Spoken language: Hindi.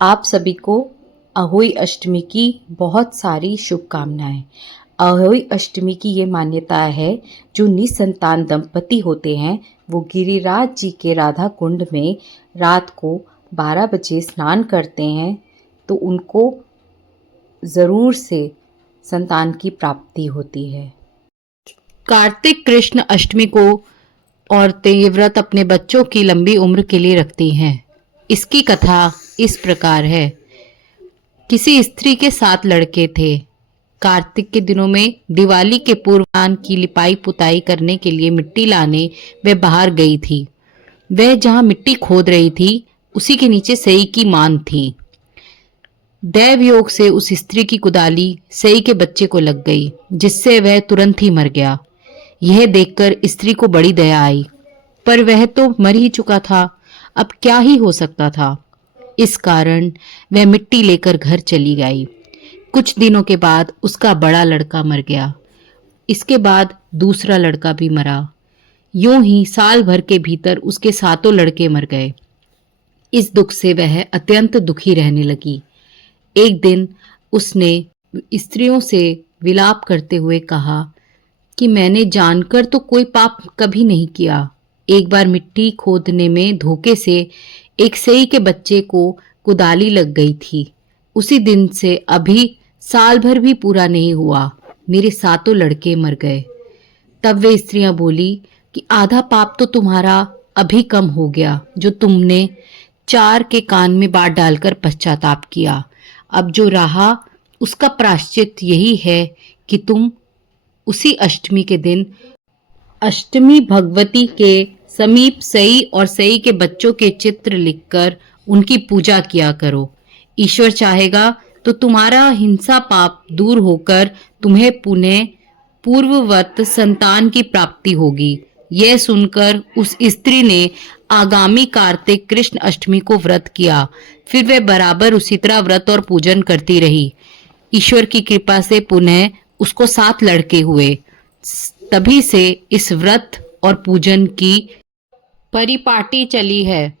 आप सभी को अहोई अष्टमी की बहुत सारी शुभकामनाएं। अहोई अष्टमी की ये मान्यता है, जो निसंतान दंपति होते हैं वो गिरिराज जी के राधा कुंड में रात को 12 बजे स्नान करते हैं तो उनको ज़रूर से संतान की प्राप्ति होती है। कार्तिक कृष्ण अष्टमी को औरतें ये व्रत अपने बच्चों की लंबी उम्र के लिए रखती हैं। इसकी कथा इस प्रकार है। किसी स्त्री के 7 लड़के थे। कार्तिक के दिनों में दिवाली के पूर्वाह्न की लिपाई पुताई करने के लिए मिट्टी लाने वह बाहर गई थी। वह जहां मिट्टी खोद रही थी उसी के नीचे सई की मान थी। दैव योग से उस स्त्री की कुदाली सई के बच्चे को लग गई, जिससे वह तुरंत ही मर गया। यह देखकर स्त्री को बड़ी दया आई, पर वह तो मर ही चुका था, अब क्या ही हो सकता था। इस कारण वह मिट्टी लेकर घर चली गई। कुछ दिनों के बाद उसका बड़ा लड़का मर गया। इसके बाद दूसरा लड़का भी मरा। यूं ही साल भर के भीतर उसके 7 लड़के मर गए। इस दुख से वह अत्यंत दुखी रहने लगी। एक दिन उसने स्त्रियों से विलाप करते हुए कहा कि मैंने जानकर तो कोई पाप कभी नहीं किया। एक बार मिट्टी खोदने में धोखे से एक सई के बच्चे को कुदाली लग गई थी। उसी दिन से अभी साल भर भी पूरा नहीं हुआ, मेरे 7 लड़के मर गए। तब वे स्त्रियां बोली कि आधा पाप तो तुम्हारा अभी कम हो गया, जो तुमने 4 के कान में बात डालकर पश्चाताप किया। अब जो रहा उसका प्रायश्चित यही है कि तुम उसी अष्टमी के दिन अष्टमी भगवती के समीप सई और सई के बच्चों के चित्र लिखकर उनकी पूजा किया करो। ईश्वर चाहेगा तो तुम्हारा हिंसा पाप दूर होकर तुम्हें पुनः पूर्ववत संतान की प्राप्ति होगी। यह सुनकर उस स्त्री ने आगामी कार्तिक कृष्ण अष्टमी को व्रत किया। फिर वह बराबर उसी तरह व्रत और पूजन करती रही। ईश्वर की कृपा से पुनः उसको 7 लड़के हुए। तभी से इस व्रत और पूजन की परिपाटी चली है।